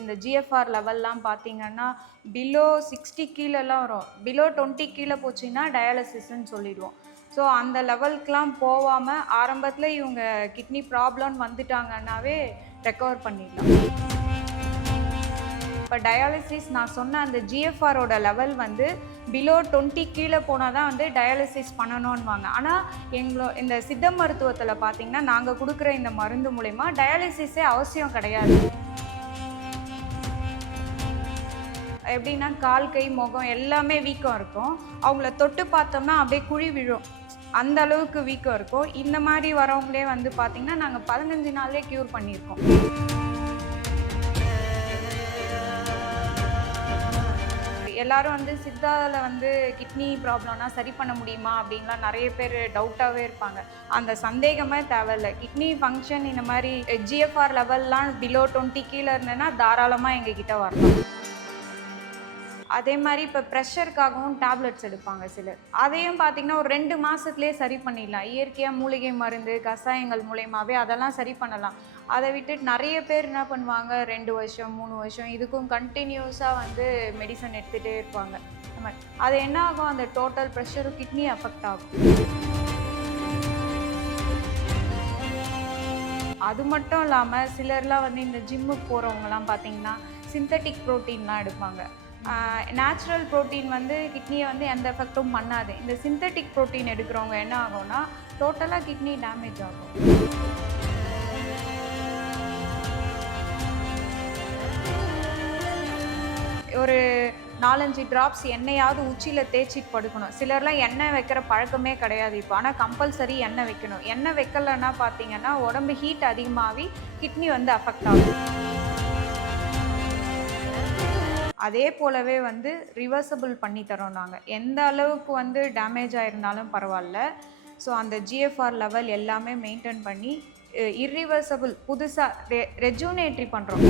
இந்த ஜிஎஃப்ஆர் லெவல்லாம் பார்த்தீங்கன்னா below sixty கீழெல்லாம் வரும். பிலோ டுவெண்ட்டி கீழே போச்சுன்னா டயாலிசிஸ்ன்னு சொல்லிடுவோம். ஸோ அந்த லெவலுக்கெலாம் போகாமல் ஆரம்பத்தில் இவங்க கிட்னி ப்ராப்ளம் வந்துட்டாங்கன்னாவே ரெக்கவர் பண்ணிடலாம். இப்போ டயாலிசிஸ் நான் சொன்ன அந்த ஜிஎஃப்ஆரோட லெவல் வந்து பிலோ டுவெண்ட்டி கீழே போனால் தான் வந்து டயாலிசிஸ் பண்ணணும்வாங்க ஆனால் எங்களோ இந்த சித்த மருத்துவத்தில் பார்த்தீங்கன்னா நாங்கள் கொடுக்குற இந்த மருந்து மூலயமா டயாலிசிஸே அவசியம் கிடையாது. எப்படின்னா கால் கை முகம் எல்லாமே வீக்கம் இருக்கும். அவங்கள தொட்டு பார்த்தோம்னா அப்படியே குழி விழும். அந்த அளவுக்கு வீக்கம் இருக்கும். இந்த மாதிரி வரவங்களே வந்து பார்த்திங்கன்னா நாங்கள் பதினஞ்சு நாள்லேயே க்யூர் பண்ணியிருக்கோம். எல்லாரும் வந்து சித்தாவில் வந்து கிட்னி ப்ராப்ளம்னா சரி பண்ண முடியுமா? அப்படின்லாம் நிறைய பேர் டவுட்டாகவே இருப்பாங்க. அந்த சந்தேகமே தேவையில்லை. கிட்னி ஃபங்க்ஷன் இந்த மாதிரி ஜிஎஃப்ஆர் லெவல்லாம் பிலோ டுவெண்ட்டி கீழே இருந்தேன்னா தாராளமாக எங்ககிட்ட வரலாம். அதே மாதிரி இப்போ ப்ரெஷருக்காகவும் டேப்லெட்ஸ் எடுப்பாங்க சிலர். அதையும் பார்த்தீங்கன்னா ஒரு ரெண்டு மாதத்துலேயே சரி பண்ணிடலாம். இயற்கையாக மூலிகை மருந்து கஷாயங்கள் மூலயமாவே அதெல்லாம் சரி பண்ணலாம். அதை விட்டுட்டு நிறைய பேர் என்ன பண்ணுவாங்க ரெண்டு வருஷம் மூணு வருஷம் இதுக்கும் கண்டினியூஸாக வந்து மெடிசன் எடுத்துகிட்டே இருப்பாங்க. மாதிரி. அது என்ன ஆகும்? அந்த டோட்டல் ப்ரெஷரும் கிட்னி அஃபெக்ட் ஆகும். அது மட்டும் இல்லாமல் சிலர்லாம் வந்து இந்த ஜிம்முக்கு போகிறவங்கலாம் பார்த்தீங்கன்னா சிந்தட்டிக் ப்ரோட்டீன்லாம் எடுப்பாங்க. நேச்சுரல் ப்ரோட்டீன் வந்து கிட்னியை வந்து எந்த எஃபெக்டும் பண்ணாது. இந்த சிந்தட்டிக் ப்ரோட்டீன் எடுக்கிறவங்க என்ன ஆகும்னா டோட்டலாக கிட்னி டேமேஜ் ஆகும். ஒரு நாலஞ்சு ட்ராப்ஸ் எண்ணெயாவது உச்சியில் தேய்ச்சிட்டு படுக்கணும். சிலர்லாம் எண்ணெய் வைக்கிற பழக்கமே கிடையாது இப்போ. ஆனால் கம்பல்சரி எண்ணெய் வைக்கணும். எண்ணெய் வைக்கலைன்னா பார்த்தீங்கன்னா உடம்பு ஹீட் அதிகமாகி கிட்னி வந்து அஃபெக்ட் ஆகும். அதே போலவே வந்து ரிவர்சபிள் பண்ணி தரோம் நாங்கள் எந்த அளவுக்கு வந்து டேமேஜ் ஆகிருந்தாலும் பரவாயில்ல. ஸோ அந்த ஜிஎஃப்ஆர் லெவல் எல்லாமே மெயின்டைன் பண்ணி இர்ரிவர்சபிள் புதுசாக ரெ ரெஜூனேட்ரி பண்ணுறோம்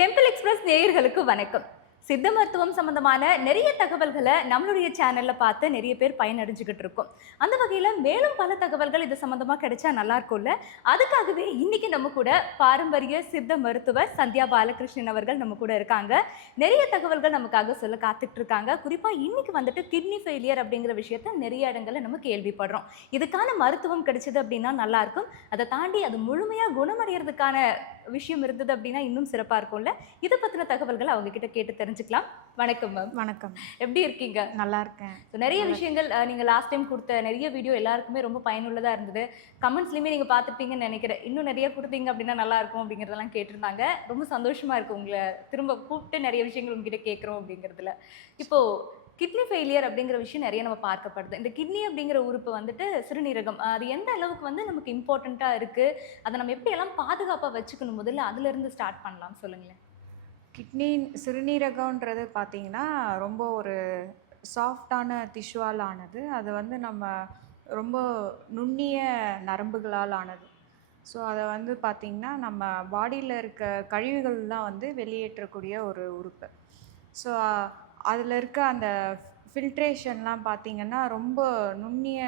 டெம்பிள் எக்ஸ்பிரஸ் நேயர்களுக்கு வணக்கம். சித்த மருத்துவம் சம்பந்தமான நிறைய தகவல்களை நம்மளுடைய சேனலில் பார்த்து நிறைய பேர் பயனடைஞ்சுக்கிட்டு இருக்கோம். அந்த வகையில் மேலும் பல தகவல்கள் இது சம்மந்தமாக கிடைச்சா நல்லா இருக்கும்ல. அதுக்காகவே இன்னைக்கு நம்ம கூட பாரம்பரிய சித்த மருத்துவர் சந்தியா பாலகிருஷ்ணன் அவர்கள் நம்ம கூட இருக்காங்க. நிறைய தகவல்கள் நமக்காக சொல்ல காத்துட்டு இருக்காங்க. குறிப்பாக இன்னைக்கு வந்துட்டு கிட்னி ஃபெயிலியர் அப்படிங்கிற விஷயத்த நிறைய இடங்களில் நம்ம கேள்விப்படுறோம். இதுக்கான மருத்துவம் கிடைச்சது அப்படின்னா நல்லா இருக்கும். அதை தாண்டி அது முழுமையாக குணமடைகிறதுக்கான விஷயம் இருந்தது அப்படின்னா இன்னும் சிறப்பாக இருக்கும்ல. இதை பற்றின தகவல்களை அவங்க கிட்ட கேட்டு தெரிஞ்சுக்கலாம். வணக்கம் மேம் வணக்கம். எப்படி இருக்கீங்க? நல்லா இருக்கேன். So, நிறைய விஷயங்கள் அஹ், நீங்க லாஸ்ட் டைம் கொடுத்த நிறைய வீடியோ எல்லாருக்குமே ரொம்ப பயனுள்ளதா இருந்தது. கமெண்ட்ஸ்லயுமே நீங்க பார்த்துருப்பீங்கன்னு நினைக்கிறேன். இன்னும் நிறைய கொடுத்தீங்க அப்படின்னா நல்லா இருக்கும் அப்படிங்கறதெல்லாம் கேட்டிருந்தாங்க. ரொம்ப சந்தோஷமா இருக்கு உங்களை திரும்ப கூப்பிட்டு நிறைய விஷயங்கள் உங்ககிட்ட கேட்குறோம் அப்படிங்கிறதுல. இப்போ கிட்னி ஃபெயிலியர் அப்படிங்கிற விஷயம் நிறைய நம்ம பார்க்கப்படுது. இந்த கிட்னி அப்படிங்கிற உறுப்பு வந்துட்டு சிறுநீரகம். அது எந்த அளவுக்கு வந்து நமக்கு இம்பார்ட்டண்ட்டாக இருக்கு? அதை நம்ம எப்படி எல்லாம் பாதுகாப்பாக வச்சுக்கணும்? முதல்ல அதுல இருந்து ஸ்டார்ட் பண்ணலாம். சொல்லுங்களேன். கிட்னி சிறுநீரகம்ன்றது பார்த்திங்கன்னா ரொம்ப ஒரு சாஃப்டான டிஷ்யூவால் ஆனது. அது வந்து நம்ம ரொம்ப நுண்ணிய நரம்புகளால் ஆனது. ஸோ அதை வந்து பார்த்திங்கன்னா நம்ம பாடியில் இருக்க கழிவுகள்லாம் வந்து வெளியேற்றக்கூடிய ஒரு உறுப்பு. ஸோ அதில் இருக்க அந்த ஃபில்ட்ரேஷன்லாம் பார்த்திங்கன்னா ரொம்ப நுண்ணிய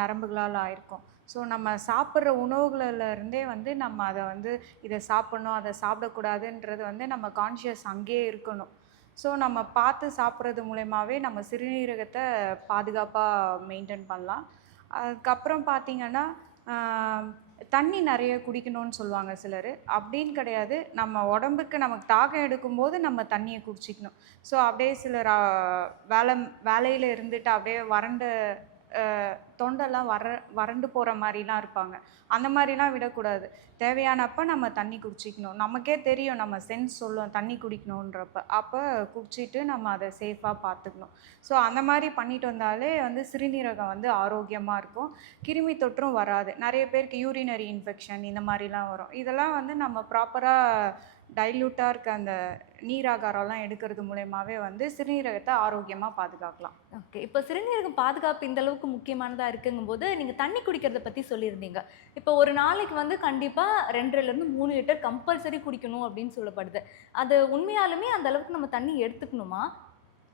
நரம்புகளால் ஆயிருக்கும். ஸோ நம்ம சாப்பிட்ற உணவுகளில் இருந்தே வந்து நம்ம அதை வந்து இதை சாப்பிட்ணும் அதை சாப்பிடக்கூடாதுன்றது வந்து நம்ம கான்ஷியஸ் அங்கேயே இருக்கணும். ஸோ நம்ம பார்த்து சாப்பிட்றது மூலயமாவே நம்ம சிறுநீரகத்தை பாதுகாப்பாக மெயின்டைன் பண்ணலாம். அதுக்கப்புறம் பார்த்திங்கன்னா தண்ணி நிறைய குடிக்கணும்னு சொல்லுவாங்க சிலர். அப்படின்னு கிடையாது. நம்ம உடம்புக்கு நமக்கு தாகம் எடுக்கும்போது நம்ம தண்ணியை குடிச்சிக்கணும். ஸோ அப்படியே சிலர் வேலை வேலையில் இருந்துட்டு அப்படியே வறண்ட தொண்டெல்லாம் வர வறண்டு போகிற மாதிரிலாம் இருப்பாங்க. அந்த மாதிரிலாம் விடக்கூடாது. தேவையானப்போ நம்ம தண்ணி குடிச்சிக்கணும். நமக்கே தெரியும் நம்ம சென்ஸ் சொல்லும் தண்ணி குடிக்கணுன்றப்ப. அப்போ குடிச்சிட்டு நம்ம அதை சேஃபாக பார்த்துக்கணும். ஸோ அந்த மாதிரி பண்ணிட்டு வந்தாலே வந்து சிறுநீரகம் வந்து ஆரோக்கியமாக இருக்கும். கிருமி தொற்றும் வராது. நிறைய பேருக்கு யூரினரி இன்ஃபெக்ஷன் இந்த மாதிரிலாம் வரும். இதெல்லாம் வந்து நம்ம ப்ராப்பராக டைல்யூட்டாக இருக்க அந்த நீராகாரம்லாம் எடுக்கிறது மூலயமாவே வந்து சிறுநீரகத்தை ஆரோக்கியமாக பாதுகாக்கலாம். ஓகே இப்போ சிறுநீரகம் பாதுகாப்பு இந்த அளவுக்கு முக்கியமானதாக இருக்குங்கும்போது நீங்கள் தண்ணி குடிக்கிறத பற்றி சொல்லியிருந்தீங்க. இப்போ ஒரு நாளைக்கு வந்து கண்டிப்பாக ரெண்டரைலேருந்து மூணு லிட்டர் கம்பல்சரி குடிக்கணும் அப்படின்னு சொல்லப்படுது. அது உண்மையாலுமே அந்த அளவுக்கு நம்ம தண்ணி எடுத்துக்கணுமா?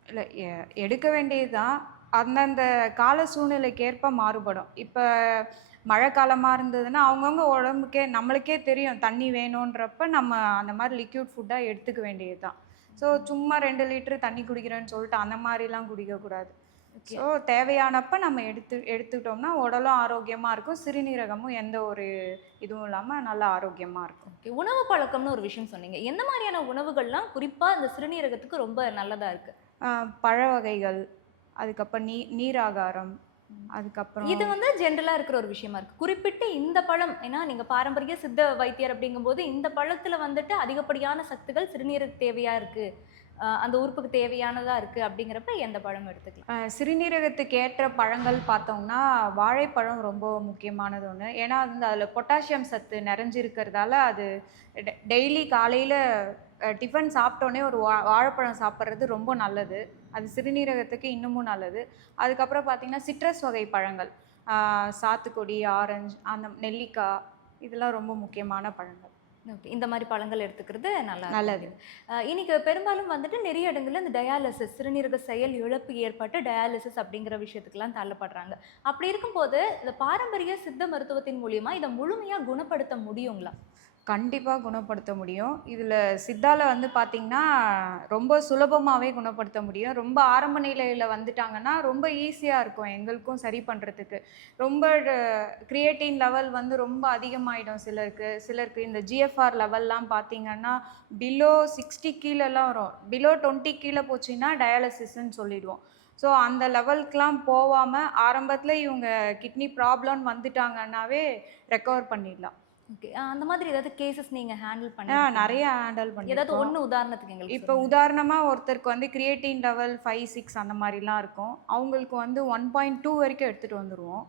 இல்லை எடுக்க வேண்டியது தான் அந்தந்த கால சூழ்நிலைக்கு ஏற்ப மாறுபடும். இப்போ மழை காலமாக இருந்ததுன்னா அவங்கவுங்க உடம்புக்கே நம்மளுக்கே தெரியும் தண்ணி வேணுன்றப்ப நம்ம அந்த மாதிரி லிக்யூட் ஃபுட்டாக எடுத்துக்க வேண்டியது தான் ஸோ சும்மா ரெண்டு லிட்டர் தண்ணி குடிக்கிறேன்னு சொல்லிட்டு அந்த மாதிரிலாம் குடிக்கக்கூடாது. ஸோ தேவையானப்ப நம்ம எடுத்து எடுத்துக்கிட்டோம்னா உடலும் ஆரோக்கியமாக இருக்கும் சிறுநீரகமும் எந்த ஒரு இதுவும் இல்லாமல் நல்லா ஆரோக்கியமாக இருக்கும். ஓகே உணவு பழக்கம்னு ஒரு விஷயம் சொன்னீங்க. எந்த மாதிரியான உணவுகள்லாம் குறிப்பாக இந்த சிறுநீரகத்துக்கு ரொம்ப நல்லதா இருக்கு? ஆஹ் பழ வகைகள் அதுக்கப்புறம் நீ நீராகாரம் அதுக்கப்புறம் இது வந்து ஜென்ரலா இருக்கிற ஒரு விஷயமா இருக்கு. குறிப்பிட்டு இந்த பழம் ஏன்னா நீங்க பாரம்பரிய சித்த வைத்தியர் அப்படிங்கும்போது இந்த பழத்துல வந்துட்டு அதிகப்படியான சத்துக்கள் சிறுநீருக்கு தேவையா இருக்கு. அஹ் அந்த உறுப்புக்கு தேவையானதா இருக்கு அப்படிங்கிறப்ப எந்த பழம் எடுத்துக்கலாம். சிறுநீரகத்துக்கு ஏற்ற பழங்கள் பார்த்தோம்னா வாழைப்பழம் ரொம்ப முக்கியமானது ஒன்று ஏன்னா வந்து அதில் பொட்டாசியம் சத்து நிறைஞ்சிருக்கிறதால அது டெய்லி காலையில் டிஃபன் சாப்பிட்டோன்னே ஒரு வா வாழைப்பழம் சாப்பிட்றது ரொம்ப நல்லது. அது சிறுநீரகத்துக்கு இன்னமும் நல்லது. அதுக்கப்புறம் பார்த்தீங்கன்னா சிட்ரஸ் வகை பழங்கள். சாத்துக்குடி ஆரஞ்சு அந்த நெல்லிக்காய் இதெல்லாம் ரொம்ப முக்கியமான பழங்கள். ஓகே இந்த மாதிரி பழங்கள் எடுத்துக்கிறது நல்லா. நல்லது. இன்னைக்கு பெரும்பாலும் வந்துட்டு நிறைய இடங்கள்ல இந்த டயாலிசிஸ் சிறுநீரக செயல் இழப்பு ஏற்பட்டு டயாலிசிஸ் அப்படிங்கிற விஷயத்துக்குலாம் தள்ளப்படுறாங்க. அப்படி இருக்கும்போது இந்த பாரம்பரிய சித்த மருத்துவத்தின் மூலியமா இதை முழுமையா குணப்படுத்த முடியுங்களா? கண்டிப்பாக குணப்படுத்த முடியும். இதில் சித்தால வந்து பார்த்திங்கன்னா ரொம்ப சுலபமாகவே குணப்படுத்த முடியும். ரொம்ப ஆரம்ப நிலையில் வந்துட்டாங்கன்னா ரொம்ப ஈஸியாக இருக்கும் எங்களுக்கும் சரி பண்ணுறதுக்கு ரொம்ப கிரியேட்டின் லெவல் வந்து ரொம்ப அதிகமாகிடும் சிலருக்கு. சிலருக்கு இந்த ஜிஎஃப்ஆர் லெவல்லாம் பார்த்தீங்கன்னா பிலோ சிக்ஸ்டி கீழெல்லாம் வரும். பிலோ டுவெண்ட்டி கீழே போச்சுன்னா டயாலிசிஸ்ன்னு சொல்லிடுவோம். ஸோ அந்த லெவலுக்குலாம் போகாமல் ஆரம்பத்தில் இவங்க கிட்னி ப்ராப்ளம் வந்துட்டாங்கன்னாவே ரெக்கவர் பண்ணிடலாம். ஓகே அந்த மாதிரி ஏதாவது கேசஸ் நீங்க ஹேண்டில் பண்ணி நிறைய ஹேண்டில் பண்ணி ஏதாவது ஒண்ணு உதாரணத்துக்கு எங்களுக்கு இப்போ உதாரணமாக ஒருத்தருக்கு வந்து கிரியேட்டின் லெவல் ஃபைவ் சிக்ஸ் அந்த மாதிரிலாம் இருக்கும். அவங்களுக்கு வந்து ஒன் பாயிண்ட் டூ வரைக்கும் எடுத்துகிட்டு வந்துடுவோம்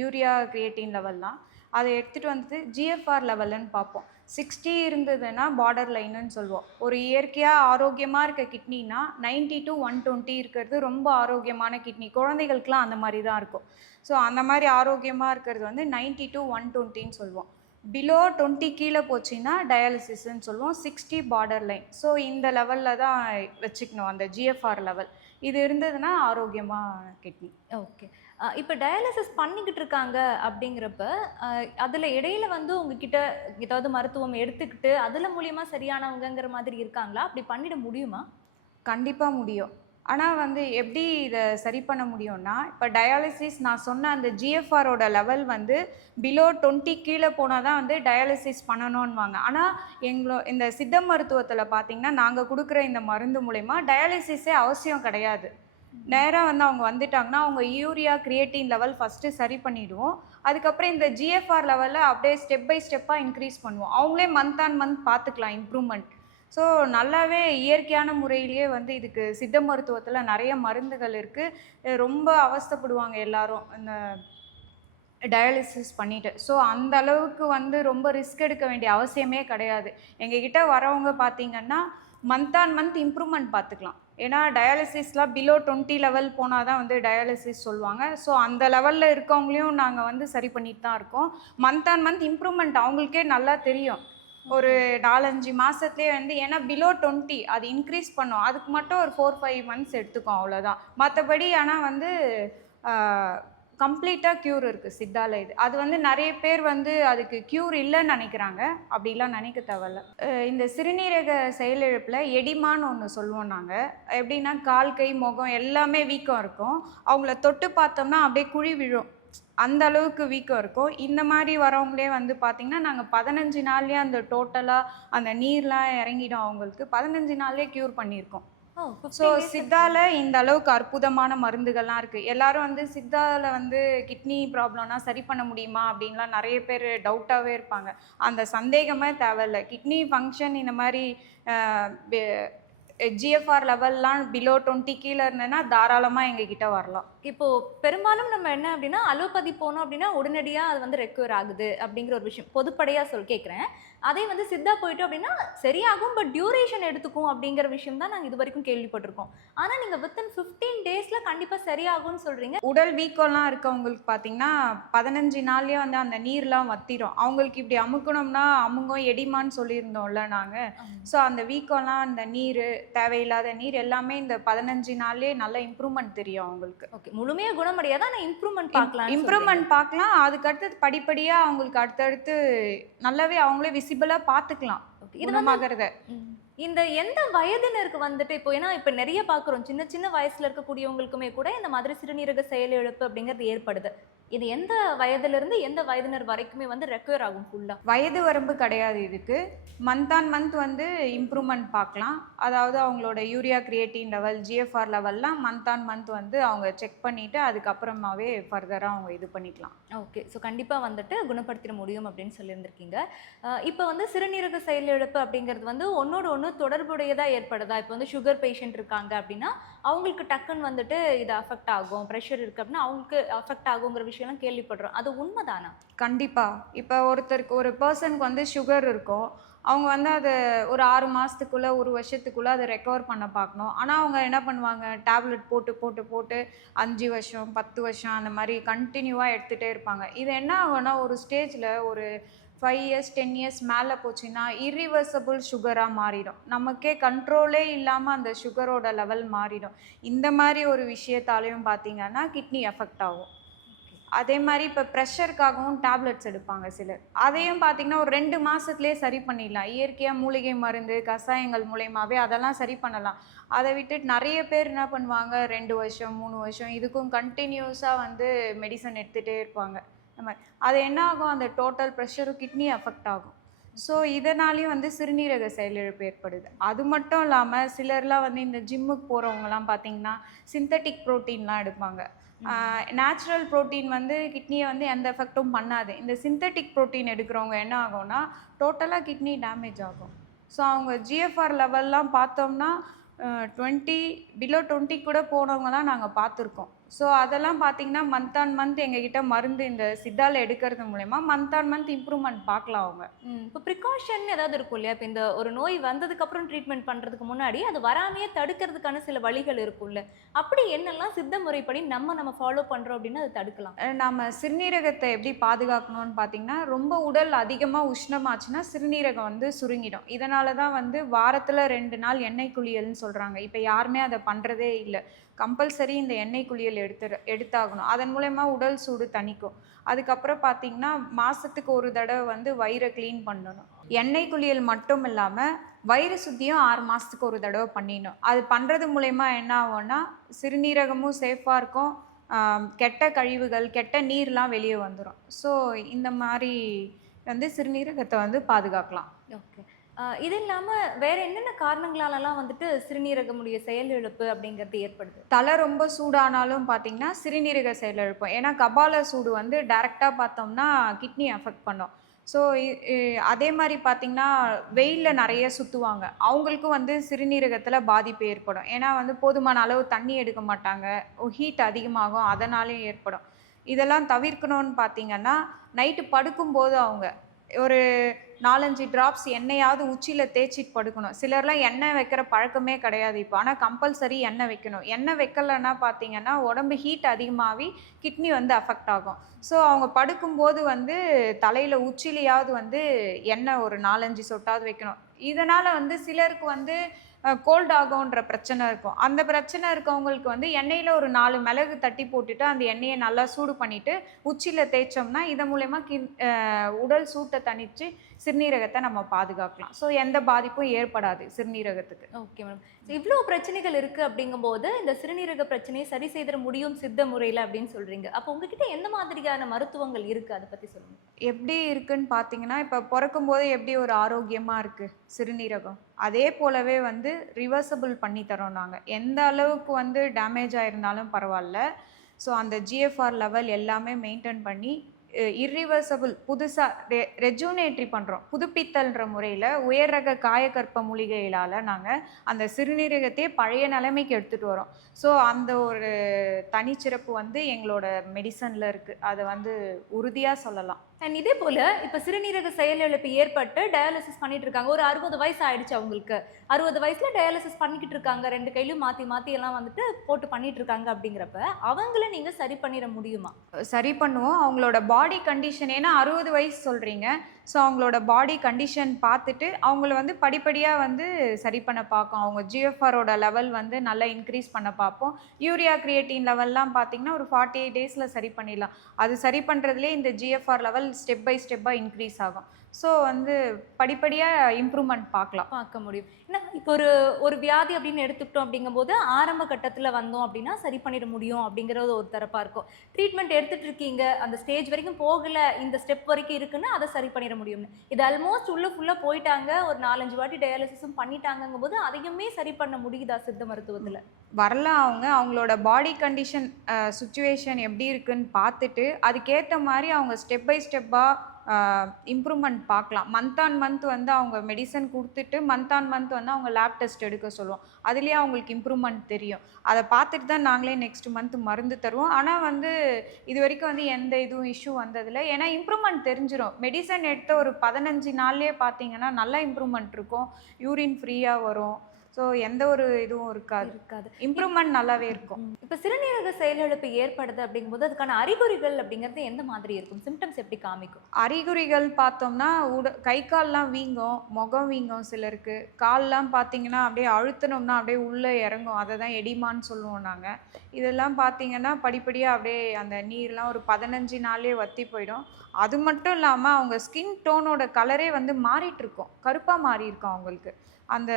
யூரியா கிரியேட்டின் லெவல்லாம் அதை எடுத்துகிட்டு வந்துட்டு ஜிஎஃப்ஆர் லெவல்னு பார்ப்போம். சிக்ஸ்டி இருந்ததுன்னா பார்டர் லைனுன்னு சொல்லுவோம். ஒரு இயற்கையாக ஆரோக்கியமாக இருக்க கிட்னினா 90 டு ஒன் டுவெண்ட்டி இருக்கிறது ரொம்ப ஆரோக்கியமான கிட்னி குழந்தைகளுக்குலாம் அந்த மாதிரி தான் இருக்கும். ஸோ அந்த மாதிரி ஆரோக்கியமாக இருக்கிறது வந்து 90 டு ஒன் டுவெண்ட்டின்னு சொல்லுவோம். பிலோ டுவெண்ட்டி கீழே போச்சுன்னா டயாலிசிஸ்ன்னு சொல்லுவோம் சிக்ஸ்டி பார்டர் லைன் ஸோ இந்த லெவலில் தான் வச்சுக்கணும் அந்த ஜிஎஃப்ஆர் லெவல் இது இருந்ததுன்னா ஆரோக்கியமாக கிட்னி ஓகே இப்போ டயாலிசிஸ் பண்ணிக்கிட்டு இருக்காங்க அப்படிங்கிறப்ப அதுல இடையில வந்து உங்ககிட்ட ஏதாவது மருத்துவம் எடுத்துக்கிட்டு அதுல மூலியமா சரியானவங்கங்கிற மாதிரி இருக்காங்களா? அப்படி பண்ணிட முடியுமா? கண்டிப்பாக முடியும். ஆனால் வந்து எப்படி இதை சரி பண்ண முடியும்னா இப்போ டயாலிசிஸ் நான் சொன்ன அந்த ஜிஎஃப்ஆரோட லெவல் வந்து பிலோ டுவெண்ட்டி கீழே போனால் தான் வந்து டயாலிசிஸ் பண்ணணும்வாங்க ஆனால் எங்களோ இந்த சித்த மருத்துவத்தில் பார்த்தீங்கன்னா நாங்கள் கொடுக்குற இந்த மருந்து மூலயமா டயாலிசிஸே அவசியம் கிடையாது. நேராக வந்து அவங்க வந்துட்டாங்கன்னா அவங்க யூரியா கிரியேட்டின் லெவல் ஃபஸ்ட்டு சரி பண்ணிவிடுவோம் அதுக்கப்புறம் இந்த ஜிஎஃப்ஆர் லெவலில் அப்படியே ஸ்டெப் பை ஸ்டெப்பாக இன்க்ரீஸ் பண்ணுவோம். அவங்களே மந்த் ஆன் மந்த் பார்த்துக்கலாம் இம்ப்ரூவ்மெண்ட் ஸோ நல்லாவே இயற்கையான முறையிலேயே வந்து இதுக்கு சித்த மருத்துவத்தில் நிறைய மருந்துகள் இருக்குது ரொம்ப அவஸ்தைப்படுவாங்க எல்லாரும் இந்த டயாலிசிஸ் பண்ணிட்டு. ஸோ அந்த அளவுக்கு வந்து ரொம்ப ரிஸ்க் எடுக்க வேண்டிய அவசியமே கிடையாது. எங்ககிட்ட வரவங்க பார்த்தீங்கன்னா மந்த் ஆன் மந்த் இம்ப்ரூவ்மெண்ட் பார்த்துக்கலாம் ஏன்னா டயாலிசிஸ்லாம் பிலோ டுவெண்ட்டி லெவல் போனால் தான் வந்து டயாலிசிஸ் சொல்லுவாங்க. ஸோ அந்த லெவலில் இருக்கவங்களையும் நாங்கள் வந்து சரி பண்ணிட்டு தான் இருக்கோம். மந்த் ஆன் மந்த் இம்ப்ரூவ்மெண்ட் அவங்களுக்கே நல்லா தெரியும். ஒரு நாலஞ்சு மாதத்துலேயே வந்து ஏன்னா பிலோ டுவெண்ட்டி அது இன்க்ரீஸ் பண்ணும். அதுக்கு மட்டும் ஒரு ஃபோர் ஃபைவ் மந்த்ஸ் எடுத்துக்கும் அவ்வளோதான் மற்றபடி ஆனால் வந்து கம்ப்ளீட்டாக க்யூர் இருக்குது சித்தால இது. அது வந்து நிறைய பேர் வந்து அதுக்கு க்யூர் இல்லைன்னு நினைக்கிறாங்க. அப்படிலாம் நினைக்க தேவையில்ல. இந்த சிறுநீரக செயலிழப்பில் எடிமான்னு ஒன்று சொல்லுவோம் நாங்கள் எப்படின்னா கால் கை முகம் எல்லாமே வீக்கம் இருக்கும். அவங்கள தொட்டு பார்த்தோம்னா அப்படியே குழி விழும். அந்த அளவுக்கு வீக்கம் இருக்கும். இந்த மாதிரி வரவங்களே வந்து பார்த்திங்கன்னா நாங்கள் பதினஞ்சு நாள்லேயே அந்த டோட்டலாக அந்த நீர்லாம் இறங்கிடும் அவங்களுக்கு. பதினஞ்சு நாள்லேயே க்யூர் பண்ணியிருக்கோம். ஸோ சித்தால இந்த அளவுக்கு அற்புதமான மருந்துகள்லாம் இருக்குது எல்லாரும் வந்து சித்தால வந்து கிட்னி ப்ராப்ளம்னா சரி பண்ண முடியுமா அப்படின்லாம் நிறைய பேர் டவுட்டாகவே இருப்பாங்க. அந்த சந்தேகமே தேவையில்ல. கிட்னி ஃபங்க்ஷன் இந்த மாதிரி ஜிஎஃப்ஆர் லெவல்லாம் பிலோ டுவெண்ட்டி கீழே இருந்ததுன்னா தாராளமாக எங்ககிட்ட வரலாம். இப்போ பெரும்பாலும் நம்ம என்ன அப்படின்னா அலோபதி போனோம் அப்படின்னா உடனடியா அது வந்து ரெக்கவர் ஆகுது அப்படிங்கிற ஒரு விஷயம் பொதுப்படையா சொல் கேட்குறேன் அதே வந்து சித்தா போயிட்டோம் அப்படின்னா சரியாகும் பட் டியூரேஷன் எடுத்துக்கும் அப்படிங்கிற விஷயம் தான் நாங்கள் இது வரைக்கும் கேள்விப்பட்டிருக்கோம் ஆனால் நீங்கள் வித்தின் ஃபிஃப்டீன் டேஸ்ல கண்டிப்பா சரியாகும்னு சொல்றீங்க. உடல் வீக்கம்லாம் இருக்கவங்களுக்கு பார்த்தீங்கன்னா பதினஞ்சு நாள்லயே வந்து அந்த நீர்லாம் வத்திரும். அவங்களுக்கு இப்படி அமுக்கணும்னா அமுங்கும் எடிமான்னு சொல்லியிருந்தோம்ல நாங்கள் ஸோ அந்த வீக்கம்லாம் அந்த நீர் தேவையில்லாத நீர் எல்லாமே இந்த பதினஞ்சு நாள்லயே நல்ல இம்ப்ரூவ்மெண்ட் தெரியும் அவங்களுக்கு. ஓகே முழுமையா குணமடையாத? ஆனா இம்ப்ரூவ்மெண்ட் பார்க்கலாம் இம்ப்ரூவ்மெண்ட் பார்க்கலாம். அதுக்கு அடுத்தது படிப்படியா அவங்களுக்கு அடுத்தடுத்து நல்லாவே அவங்களே விசிபிளா பார்த்துக்கலாம். இது ம். இந்த எந்த வயதினருக்கு வந்துட்டு இப்போ ஏன்னா இப்போ நிறைய பார்க்குறோம். சின்ன சின்ன வயசுல இருக்கக்கூடியவங்களுக்குமே கூட இந்த மாதிரி சிறுநீரக செயலிழப்பு அப்படிங்கிறது ஏற்படுது. இது எந்த வயதுல இருந்து எந்த வயதினர் வரைக்குமே வந்து ரெக்வயர் ஆகும் ஃபுல்லா வயது வரம்பு கிடையாது இதுக்கு. மந்த் ஆன் மந்த் வந்து இம்ப்ரூவ்மெண்ட் பார்க்கலாம். அதாவது அவங்களோட யூரியா கிரியேட்டின் லெவல் ஜிஎஃப்ஆர் லெவல்லாம் மந்த் ஆன் மந்த் வந்து அவங்க செக் பண்ணிட்டு அதுக்கப்புறமாவே ஃபர்தராக அவங்க இது பண்ணிக்கலாம். ஓகே ஸோ கண்டிப்பாக வந்துட்டு குணப்படுத்திட முடியும் அப்படின்னு சொல்லியிருந்திருக்கீங்க. இப்போ வந்து சிறுநீரக செயலிழப்பு அப்படிங்கிறது வந்து ஒன்னோட ஒன்று தொடர்புடையதாக ஏற்படுதா? இப்போ வந்து சுகர் பேஷண்ட் இருக்காங்க அப்படின்னா அவங்களுக்கு டக்குன்னு வந்துட்டு இது அஃபெக்ட் ஆகும். ப்ரெஷர் இருக்குது அப்படின்னா அவங்களுக்கு அஃபெக்ட் ஆகுங்கிற விஷயம்லாம் கேள்விப்படுறோம் அது உண்மைதானா? கண்டிப்பாக இப்போ ஒருத்தருக்கு ஒரு பர்சனுக்கு வந்து சுகர் இருக்கும் அவங்க வந்து அதை ஒரு ஆறு மாதத்துக்குள்ளே ஒரு வருஷத்துக்குள்ளே அதை ரெக்கவர் பண்ண பார்க்கணும். ஆனால் அவங்க என்ன பண்ணுவாங்க? டேப்லெட் போட்டு போட்டு போட்டு அஞ்சு வருஷம் பத்து வருஷம் அந்த மாதிரி கண்டினியூவாக எடுத்துகிட்டே இருப்பாங்க. இது என்ன ஆகும்னா ஒரு ஸ்டேஜில் ஒரு ஃபைவ் இயர்ஸ் டென் இயர்ஸ் மேலே போச்சுன்னா இரிவர்சபிள் சுகராக மாறிடும். நமக்கே கண்ட்ரோலே இல்லாமல் அந்த சுகரோட லெவல் மாறிடும். இந்த மாதிரி ஒரு விஷயத்தாலையும் பார்த்தீங்கன்னா கிட்னி எஃபெக்ட் ஆகும். அதே மாதிரி இப்போ ப்ரெஷருக்காகவும் டேப்லெட்ஸ் எடுப்பாங்க சிலர். அதையும் பார்த்தீங்கன்னா ஒரு ரெண்டு மாதத்துலேயே சரி பண்ணிடலாம். இயற்கையாக மூலிகை மருந்து கஷாயங்கள் மூலயமாவே அதெல்லாம் சரி பண்ணலாம். அதை விட்டுட்டு நிறைய பேர் என்ன பண்ணுவாங்க ரெண்டு வருஷம் மூணு வருஷம் இதுக்கும் கண்டினியூஸாக வந்து மெடிசன் எடுத்துகிட்டே இருப்பாங்க. இந்த மாதிரி அது என்ன ஆகும்? அந்த டோட்டல் ப்ரெஷரும் கிட்னி அஃபெக்ட் ஆகும். ஸோ இதனாலேயும் வந்து சிறுநீரக செயலிழப்பு ஏற்படுது. அது மட்டும் இல்லாமல் சிலர்லாம் வந்து இந்த ஜிம்முக்கு போகிறவங்கலாம் பார்த்தீங்கன்னா சிந்தட்டிக் ப்ரோட்டீன்லாம் எடுப்பாங்க. நேச்சுரல் புரோட்டீன் வந்து கிட்னியை வந்து எந்த எஃபெக்ட்டும் பண்ணாது. இந்த சிந்தட்டிக் புரோட்டீன் எடுக்கிறவங்க என்ன ஆகும்னா டோட்டலாக கிட்னி டேமேஜ் ஆகும். ஸோ அவங்க ஜிஎஃப்ஆர் லெவல்லாம் பார்த்தோம்னா டுவெண்ட்டி பிலோ டுவெண்ட்டி கூட போனவங்கலாம் நாங்கள் பார்த்துருக்கோம். ஸோ அதெல்லாம் பார்த்தீங்கன்னா மந்த் ஆன் மந்த் எங்ககிட்ட மருந்து இந்த சித்தால எடுக்கிறது மூலயமா மந்த் ஆன் மந்த் இம்ப்ரூவ்மெண்ட் பார்க்கலாம் அவங்க. இப்போ ப்ரிகாஷன் ஏதாவது இருக்கும் இல்லையா? இப்போ இந்த ஒரு நோய் வந்ததுக்கு அப்புறம் ட்ரீட்மெண்ட் பண்ணுறதுக்கு முன்னாடி அது வராமையே தடுக்கிறதுக்கான சில வழிகள் இருக்கும்ல. அப்படி என்னெல்லாம் சித்த முறைப்படி நம்ம நம்ம ஃபாலோ பண்ணுறோம் அப்படின்னு அதை தடுக்கலாம். நம்ம சிறுநீரகத்தை எப்படி பாதுகாக்கணும்னு பார்த்தீங்கன்னா ரொம்ப உடல் அதிகமாக உஷ்ணமாச்சுன்னா சிறுநீரகம் வந்து சுருங்கிடும். இதனால தான் வந்து வாரத்தில் ரெண்டு நாள் எண்ணெய் குளியல்னு சொல்கிறாங்க இப்போ யாருமே அதை பண்ணுறதே இல்லை. கம்பல்சரி இந்த எண்ணெய் குளியல் எடுத்து எடுத்தாகணும். அதன் மூலயமா உடல் சூடு தணிக்கும். அதுக்கப்புறம் பார்த்தீங்கன்னா மாதத்துக்கு ஒரு தடவை வந்து வயிறை க்ளீன் பண்ணணும். எண்ணெய் குளியல் மட்டும் இல்லாமல் வயிறு சுத்தியும் ஆறு மாதத்துக்கு ஒரு தடவை பண்ணிடணும். அது பண்ணுறது மூலயமா என்ன ஆகும்னா சிறுநீரகமும் சேஃபாக இருக்கும். கெட்ட கழிவுகள் கெட்ட நீர்லாம் வெளியே வந்துடும் ஸோ இந்த மாதிரி வந்து சிறுநீரகத்தை வந்து பாதுகாக்கலாம். ஓகே இது இல்லாமல் வேற என்னென்ன காரணங்களாலலாம் வந்துட்டு சிறுநீரகமுடைய செயலிழப்பு அப்படிங்கிறது ஏற்படுது? தலை ரொம்ப சூடானாலும் பார்த்தீங்கன்னா சிறுநீரக செயலிழப்பு. ஏன்னா கபால சூடு வந்து டைரெக்டாக பார்த்தோம்னா கிட்னி அஃபெக்ட் பண்ணும். ஸோ அதே மாதிரி பார்த்தீங்கன்னா வெயிலில் நிறைய சுற்றுவாங்க அவங்களுக்கும் வந்து சிறுநீரகத்தில் பாதிப்பு ஏற்படும். ஏன்னா வந்து போதுமான அளவு தண்ணி எடுக்க மாட்டாங்க. ஹீட் அதிகமாகும். அதனாலேயும் ஏற்படும். இதெல்லாம் தவிர்க்கணும்னு பார்த்தீங்கன்னா நைட்டு படுக்கும்போது அவங்க ஒரு நாலஞ்சு ட்ராப்ஸ் எண்ணெயாவது உச்சியில் தேய்ச்சிட்டு படுக்கணும். சிலர்லாம் எண்ணெய் வைக்கிற பழக்கமே கிடையாது இப்போ. ஆனால் கம்பல்சரி எண்ணெய் வைக்கணும். எண்ணெய் வைக்கலைன்னா பார்த்தீங்கன்னா உடம்பு ஹீட் அதிகமாகி கிட்னி வந்து அஃபெக்ட் ஆகும். ஸோ அவங்க படுக்கும்போது வந்து தலையில் உச்சிலையாவது வந்து எண்ணெய் ஒரு நாலஞ்சு சொட்டாவது வைக்கணும். இதனால் வந்து சிலருக்கு வந்து கோல்ட் ஆகும்ன்ற பிரச்சனை இருக்கும். அந்த பிரச்சனை இருக்கவங்களுக்கு வந்து எண்ணெயில் ஒரு நாலு மிளகு தட்டி போட்டுட்டு அந்த எண்ணெயை நல்லா சூடு பண்ணிட்டு உச்சியில் தேய்ச்சோம்னா இதன் மூலயமா கி உடல் சூட்டை தணித்து சிறுநீரகத்தை நம்ம பாதுகாக்கலாம். ஸோ எந்த பாதிப்பும் ஏற்படாது சிறுநீரகத்துக்கு. ஓகே மேடம் இவ்வளோ பிரச்சனைகள் இருக்கு அப்படிங்கும்போது இந்த சிறுநீரக பிரச்சனையை சரி செய்திட முடியும் சித்த முறையில் அப்படின்னு சொல்றீங்க. அப்போ உங்ககிட்ட எந்த மாதிரியான மருத்துவங்கள் இருக்கு? அதை பத்தி சொல்லுங்க. எப்படி இருக்குன்னு பார்த்தீங்கன்னா இப்போ பிறக்கும் போதே எப்படி ஒரு ஆரோக்கியமாக இருக்குது சிறுநீரகம்? அதே போலவே வந்து ரிவர்சபிள் பண்ணி தரோம் நாங்கள் எந்த அளவுக்கு வந்து டேமேஜ் ஆயிருந்தாலும் பரவாயில்ல. ஸோ அந்த ஜிஎஃப்ஆர் லெவல் எல்லாமே மெயின்டைன் பண்ணி இர்ரிவர்சபிள் புதுசாக ரெ ரெஜூனேட்ரி பண்ணுறோம் புதுப்பித்தல்ன்ற முறையில் உயர் ரக காயக்கற்ப மூலிகைகளால் நாங்கள் அந்த சிறுநீரகத்தையே பழைய நிலைமைக்கு எடுத்துகிட்டு வரோம். ஸோ அந்த ஒரு தனிச்சிறப்பு வந்து எங்களோட மெடிசனில் இருக்குது அதை வந்து உறுதியாக சொல்லலாம். அண்ட் இதே போல் இப்போ சிறுநீரக செயலிழப்பு ஏற்பட்டு டயாலிசிஸ் பண்ணிட்டு இருக்காங்க. ஒரு அறுபது வயசு ஆயிடுச்சு அவங்களுக்கு. அறுபது வயசில் டயாலிசிஸ் பண்ணிக்கிட்டு இருக்காங்க. ரெண்டு கையிலும் மாற்றி மாற்றி எல்லாம் வந்துட்டு போட்டு பண்ணிட்டு இருக்காங்க அப்படிங்கிறப்ப அவங்கள நீங்கள் சரி பண்ணிட முடியுமா? சரி பண்ணுவோம். அவங்களோட பாடி கண்டிஷன் ஏன்னா அறுபது வயசு சொல்கிறீங்க ஸோ அவங்களோட பாடி கண்டிஷன் பார்த்துட்டு அவங்கள வந்து படிப்படியாக வந்து சரி பண்ண பார்க்கும். அவங்க ஜிஎஃப்ஆரோட லெவல் வந்து நல்லா இன்க்ரீஸ் பண்ண பார்ப்போம். யூரியா கிரியேட்டின் லெவல்லாம் பார்த்தீங்கன்னா ஒரு ஃபார்ட்டி எயிட் டேஸில் சரி பண்ணிடலாம். அது சரி பண்ணுறதுலேயே இந்த ஜிஎஃப்ஆர் லெவல் ஸ்டெப் பை ஸ்டெப்பாக இன்க்ரீஸ் ஆகும். ஸோ வந்து படிப்படியாக இம்ப்ரூவ்மெண்ட் பார்க்கலாம். பார்க்க முடியும். ஏன்னா இப்போ ஒரு ஒரு வியாதி அப்படின்னு எடுத்துக்கிட்டோம் அப்படிங்கும்போது ஆரம்ப கட்டத்துல வந்தோம் அப்படின்னா சரி பண்ணிட முடியும் அப்படிங்கிறது ஒரு தரப்பா இருக்கும். ட்ரீட்மெண்ட் எடுத்துட்டு இருக்கீங்க அந்த ஸ்டேஜ் வரைக்கும் போகல இந்த ஸ்டெப் வரைக்கும் இருக்குன்னா அதை சரி பண்ணிட முடியும்னு. இது ஆல்மோஸ்ட் உள்ள ஃபுல்லா போயிட்டாங்க ஒரு நாலஞ்சு வாட்டி டயாலிசிஸும் பண்ணிட்டாங்கங்கும் போது அதையுமே சரி பண்ண முடியுதா சித்த மருத்துவத்துல? வரலாம் அவங்க. அவங்களோட பாடி கண்டிஷன் சுச்சுவேஷன் எப்படி இருக்குன்னு பார்த்துட்டு அதுக்கேற்ற மாதிரி அவங்க ஸ்டெப் பை ஸ்டெப்பாக இம்ப்ரூவ்மெண்ட் பார்க்கலாம். மந்த் ஆன் மந்த் வந்து அவங்க மெடிசன் கொடுத்துட்டு மந்த் ஆன் மந்த் வந்து அவங்க லேப் டெஸ்ட் எடுக்க சொல்லுவோம். அதுலேயே அவங்களுக்கு இம்ப்ரூவ்மெண்ட் தெரியும். அதை பார்த்துட்டு தான் நாங்களே நெக்ஸ்ட் மந்த் மருந்து தருவோம். ஆனால் வந்து இது வரைக்கும் வந்து எந்த இதுவும் இஷ்யூ வந்ததில்லை. ஏன்னா இம்ப்ரூவ்மெண்ட் தெரிஞ்சிடும் மெடிசன் எடுத்த ஒரு பதினஞ்சு நாள்லேயே பார்த்தீங்கன்னா நல்லா இம்ப்ரூவ்மெண்ட் இருக்கும். யூரின் ஃப்ரீயாக வரும். ஸோ எந்த ஒரு இதுவும் இருக்காது. இருக்காது. இம்ப்ரூவ்மெண்ட் நல்லாவே இருக்கும். இப்போ சிறுநீரக செயலிழப்பு ஏற்படுது அப்படிங்கும்போது அதுக்கான அறிகுறிகள் அப்படிங்கிறது எந்த மாதிரி இருக்கும்? சிம்டம்ஸ் எப்படி காமிக்கும்? அறிகுறிகள் பார்த்தோம்னா உட கை கால்லாம் வீங்கும் முகம் வீங்கும் சிலருக்கு. கால்லாம் பார்த்தீங்கன்னா அப்படியே அழுத்தினோம்னா அப்படியே உள்ளே இறங்கும். அதை தான் எடிமான்னு சொல்லுவோம் நாங்கள் இதெல்லாம் பார்த்தீங்கன்னா படிப்படியாக அப்படியே அந்த நீர்லாம் ஒரு பதினஞ்சு நாள்லேயே வத்தி போயிடும். அது மட்டும் இல்லாமல் அவங்க ஸ்கின் டோனோட கலரே வந்து மாறிட்டு இருக்கும். கருப்பாக மாறி இருக்கும் அவங்களுக்கு. அந்த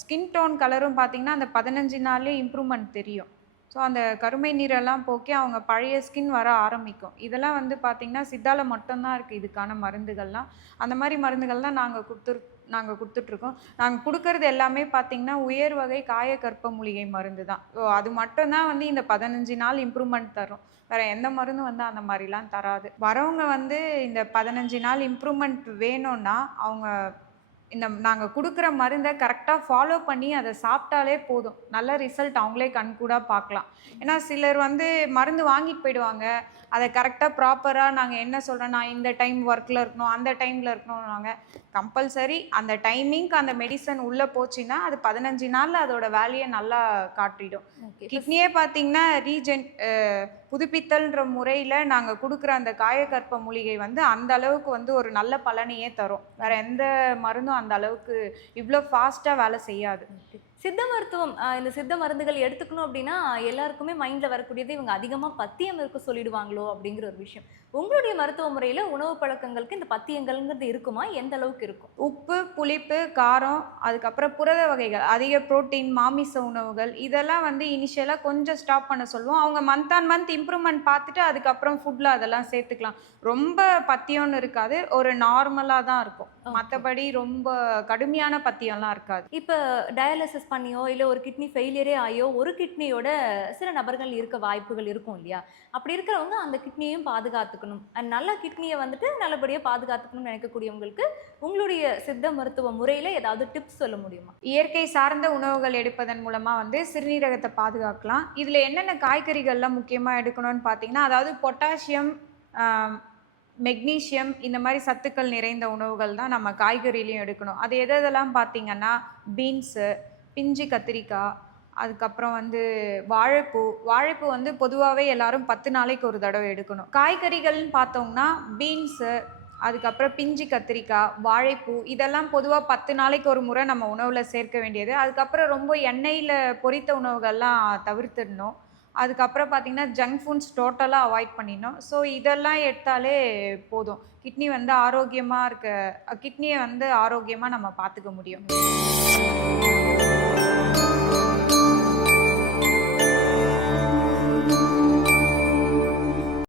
ஸ்கின் டோன் கலரும் பார்த்தீங்கன்னா அந்த பதினஞ்சு நாள்லேயே இம்ப்ரூவ்மெண்ட் தெரியும். ஸோ அந்த கருமை நீரெல்லாம் போக்கி அவங்க பழைய ஸ்கின் வர ஆரம்பிக்கும். இதெல்லாம் வந்து பார்த்திங்கன்னா சித்தால மட்டும்தான் இருக்குது இதுக்கான மருந்துகள்லாம். அந்த மாதிரி மருந்துகள் தான் நாங்கள் கொடுத்துரு நாங்கள் கொடுத்துட்ருக்கோம். நாங்கள் கொடுக்கறது எல்லாமே பார்த்திங்கன்னா உயர் வகை காயக்கற்ப மூலிகை மருந்து தான். ஸோ அது மட்டும்தான் வந்து இந்த பதினஞ்சு நாள் இம்ப்ரூவ்மெண்ட் தரும். வேறு எந்த மருந்தும் வந்து அந்த மாதிரிலாம் தராது. வரவங்க வந்து இந்த பதினஞ்சு நாள் இம்ப்ரூவ்மெண்ட் வேணும்னா அவங்க இந்த நாங்கள் கொடுக்குற மருந்தை கரெக்டாக ஃபாலோ பண்ணி அதை சாப்பிட்டாலே போதும். நல்ல ரிசல்ட் அவங்களே கண்கூடாக பார்க்கலாம். ஏன்னா சிலர் வந்து மருந்து வாங்கிட்டு போயிடுவாங்க. அதை கரெக்டாக ப்ராப்பராக நாங்கள் என்ன சொல்கிறோம் நான் இந்த டைம் ஒர்க்கில் இருக்கணும் அந்த டைமில் இருக்கணும்னாங்க கம்பல்சரி அந்த டைமிங்க்கு அந்த மெடிசன் உள்ளே போச்சுன்னா அது பதினஞ்சு நாளில் அதோட வேலையை நல்லா காட்டிடும். கிட்னியே பார்த்தீங்கன்னா ரீஜென் புதுப்பித்தல்ன்ற முறையில் நாங்கள் கொடுக்குற அந்த காயக்கற்ப மூலிகை வந்து அந்த அளவுக்கு வந்து ஒரு நல்ல பலனையே தரும். வேற எந்த மருந்தும் அந்த அளவுக்கு இவ்வளோ ஃபாஸ்ட்டாக வேலை செய்யாது. சித்த மருத்துவம் இந்த சித்த மருந்துகள் எடுத்துக்கணும் அப்படின்னா எல்லாருக்குமே மைண்டில் வரக்கூடியது இவங்க அதிகமாக பத்தியம் இருக்க சொல்லிடுவாங்களோ அப்படிங்கிற ஒரு விஷயம். உங்களுடைய மருத்துவ முறையில உணவு பழக்கங்களுக்கு இந்த பத்தியங்கள்ங்கிறது இருக்குமா? எந்த அளவுக்கு இருக்கும்? உப்பு புளிப்பு காரம் அதுக்கப்புறம் புரத வகைகள் அதிக புரோட்டீன் மாமிச உணவுகள் இதெல்லாம் வந்து இனிஷியலாக கொஞ்சம் ஸ்டாப் பண்ண சொல்லுவோம். அவங்க மந்த் ஆன் மந்த் இம்ப்ரூவ்மெண்ட் பார்த்துட்டு அதுக்கப்புறம் ஃபுட்டில் அதெல்லாம் சேர்த்துக்கலாம். ரொம்ப பத்தியம்னு இருக்காது. ஒரு நார்மலாக தான் இருக்கும். மற்றபடி ரொம்ப கடுமையான பத்தியம்லாம் இருக்காது. இப்போ டயாலிசிஸ் பண்ணியோ இல்லை ஒரு கிட்னி ஃபெயிலியரே ஆயோ ஒரு கிட்னியோட சில நபர்கள் இருக்க வாய்ப்புகள் இருக்கும் இல்லையா? அப்படி இருக்கிறவங்க அந்த கிட்னியையும் பாதுகாத்துக்கணும். And நல்ல கிட்னியை வந்துட்டு நல்லபடியாக பாதுகாத்துக்கணும்னு நினைக்கக்கூடியவங்களுக்கு உங்களுடைய சித்த மருத்துவ முறையில் ஏதாவது டிப்ஸ் சொல்ல முடியுமா? இயற்கை சார்ந்த உணவுகள் எடுப்பதன் மூலமாக வந்து சிறுநீரகத்தை பாதுகாக்கலாம். இதில் என்னென்ன காய்கறிகள்லாம் முக்கியமாக எடுக்கணும்னு பார்த்தீங்கன்னா அதாவது பொட்டாசியம் மெக்னீஷியம் இந்த மாதிரி சத்துக்கள் நிறைந்த உணவுகள் தான் நம்ம காய்கறிலையும் எடுக்கணும். அது எது எதெல்லாம் பார்த்தீங்கன்னா பீன்ஸு பிஞ்சு கத்திரிக்காய் அதுக்கப்புறம் வந்து வாழைப்பூ வாழைப்பூ வந்து பொதுவாகவே எல்லாரும் பத்து நாளைக்கு ஒரு தடவை எடுக்கணும். காய்கறிகள்னு பார்த்தோம்னா பீன்ஸு அதுக்கப்புறம் பிஞ்சு கத்திரிக்காய் வாழைப்பூ இதெல்லாம் பொதுவாக பத்து நாளைக்கு ஒரு முறை நம்ம உணவில் சேர்க்க வேண்டியது. அதுக்கப்புறம் ரொம்ப எண்ணெயில் பொரித்த உணவுகள்லாம் தவிர்த்துடணும். அதுக்கப்புறம் பார்த்திங்கன்னா ஜங்க் ஃபுட்ஸ் டோட்டலாக அவாய்ட் பண்ணிடணும். ஸோ இதெல்லாம் எடுத்தாலே போதும். கிட்னி வந்து ஆரோக்கியமாக இருக்க கிட்னியை வந்து ஆரோக்கியமாக நம்ம பார்த்துக்க முடியும்.